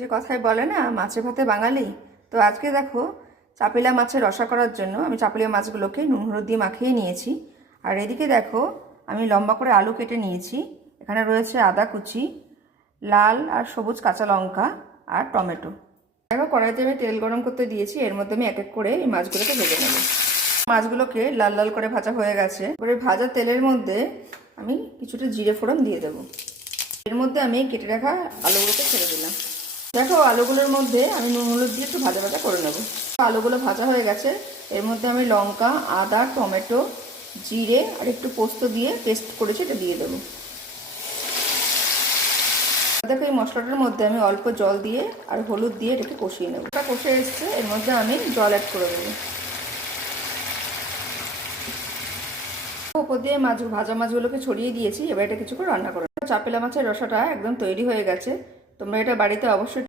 যে কথায় বলে না, মাছে ভাতে বাঙালি। তো আজকে দেখো, চাপিলা মাছের রসা করার জন্য আমি চাপিলা মাছগুলোকে নুন হলুদ দিয়ে মাখিয়ে নিয়েছি। আর এদিকে দেখো, আমি লম্বা করে আলু কেটে নিয়েছি। এখানে রয়েছে আদা কুচি, লাল আর সবুজ কাঁচা লঙ্কা আর টমেটো। দেখো, কড়াইতে আমি তেল গরম করতে দিয়েছি। এর মধ্যে আমি এক এক করে এই মাছগুলোকে ভেজে নেব। মাছগুলোকে লাল লাল করে ভাজা হয়ে গেছে। এবারে ভাজা তেলের মধ্যে আমি কিছুটা জিরে ফোড়ন দিয়ে দেবো। এর মধ্যে আমি কেটে রাখা আলুগুলোকে ছেড়ে দিলাম। দেখো, আলুগুলোর মধ্যে আমি নুন হলুদ দিয়ে একটু ভাজা ভাজা করে নেব। আলুগুলো ভাজা হয়ে গেছে। এর মধ্যে আমি লঙ্কা, আদা, টমেটো, জিরে আর একটু পোস্ত দিয়ে পেস্ট করেছি, এটা দিয়ে দেবো। দেখো, এই মশলাটার মধ্যে আমি অল্প জল দিয়ে আর হলুদ দিয়ে এটাকে কষিয়ে নেব। এটা কষে এসছে, এর মধ্যে আমি জল অ্যাড করে দেবো। উপর দিয়ে ভাজা মাছগুলোকে ছড়িয়ে দিয়েছি। এবার এটা কিছুক্ষণ রান্না করে চাপিলা মাছের রসাটা একদম তৈরি হয়ে গেছে। তোমরা এটা বাড়িতে অবশ্যই